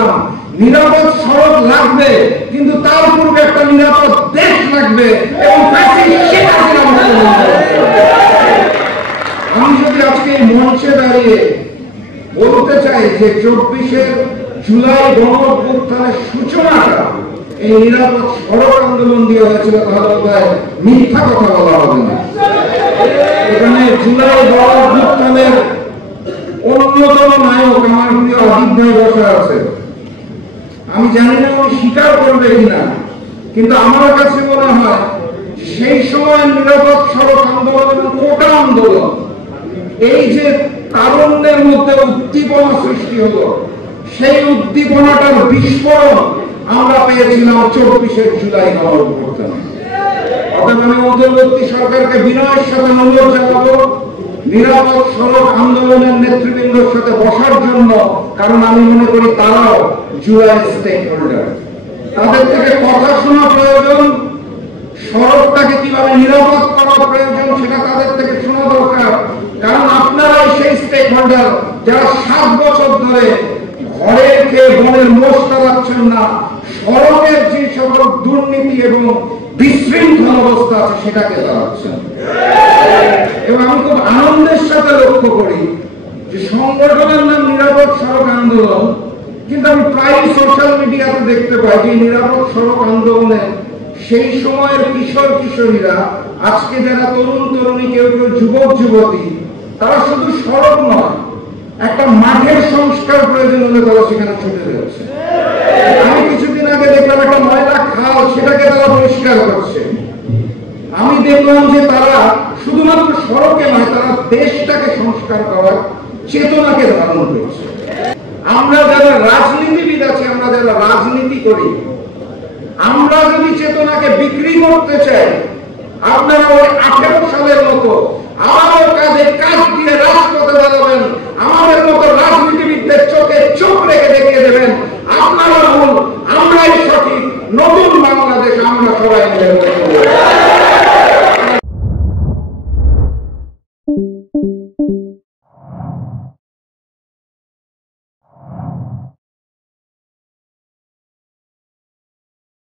বলেছিলাম নিরাপদ সড়ক লাগবে, কিন্তু তার পূর্বে একটা নিরাপদ দেশ লাগবে এবং আমি যদি আজকে এই মঞ্চে দাঁড়িয়ে বলতে চাই যে 24শে জুলাই গণঅভ্যুত্থানের সূচনাটা এই নিরাপদ সড়ক আন্দোলন দিয়ে হয়েছিল, তাহলে মিথ্যা কথা বলা হবে না। এখানে জুলাই গণঅভ্যুত্থানের অন্যতম নায়ক আমার প্রিয় আজিজ ভাই বসে আছে। আমি জানি না উনি স্বীকার করবে কিনা, কিন্তু আমার কাছে মনে হয় সেই সময় নিরাপদ সড়ক আন্দোলন এবং কোটা আন্দোলন, এই যে তারুণ্যের মধ্যে উদ্দীপনা সৃষ্টি হলো, সেই উদ্দীপনাটার বিস্ফোরণ আমরা পেয়েছিলাম 24শে জুলাই গণঅভ্যুত্থানে। অতএব আমি অন্তর্বর্তী সরকারকে বিনয়ের সাথে অনুরোধ জানাবো নিরাপদ সড়ক আন্দোলনের নেতৃবৃন্দের সাথে বসার জন্য, কারণ আমি মনে করি তারাও জুলাই স্টেক হোল্ডার। তাদের থেকে কথা শোনা প্রয়োজন, সড়কটাকে কিভাবে নিরাপদ করা প্রয়োজন সেটা তাদের থেকে শোনা দরকার। কারণ আপনারাই সেই স্টেক হোল্ডার যারা 7 বছর ধরে ঘরের খেয়ে বনের মোষ তাড়াচ্ছেন না, সড়কের যে সকল দুর্নীতি এবং বিশৃঙ্খল অবস্থা আছে সেটাকে তাড়াচ্ছেন। এবং আমি খুব আনন্দের সাথে লক্ষ্য করি যে সংগঠনের নাম নিরাপদ সড়ক আন্দোলন, কিন্তু আমি প্রায় সোশ্যাল মিডিয়াতে দেখতে পাই যে নিরাপদ সড়ক আন্দোলনে সেই সময়ের কিশোর কিশোরীরা, আজকে যারা তরুণ তরুণী, কেউ কেউ যুবক যুবতী, তারা শুধু সড়ক নয়, একটা মাঠের সংস্কার প্রয়োজন হলে তারা সেখানে ছুটে যাচ্ছে। আমি কিছুদিন আগে দেখলাম একটা ময়লা খাল, সেটাকে তারা পরিষ্কার করছে। আমি দেখলাম যে তারা শুধুমাত্র সড়কে নয়, তারা দেশটাকে সংস্কার করার চেতনাকে ধারণ করছে। আমরা যারা রাজনীতিবিদ আছি, আমরা যারা রাজনীতি করি, আমরা যদি চেতনাকে বিক্রি করতে চাই, আপনারা ওই 18 সালের মতো আমাদের কাজে কাজ দিয়ে রাজপথে দাঁড়াবেন, আমাদের মতো রাজনীতিবিদদের চোখে চোখ রেখে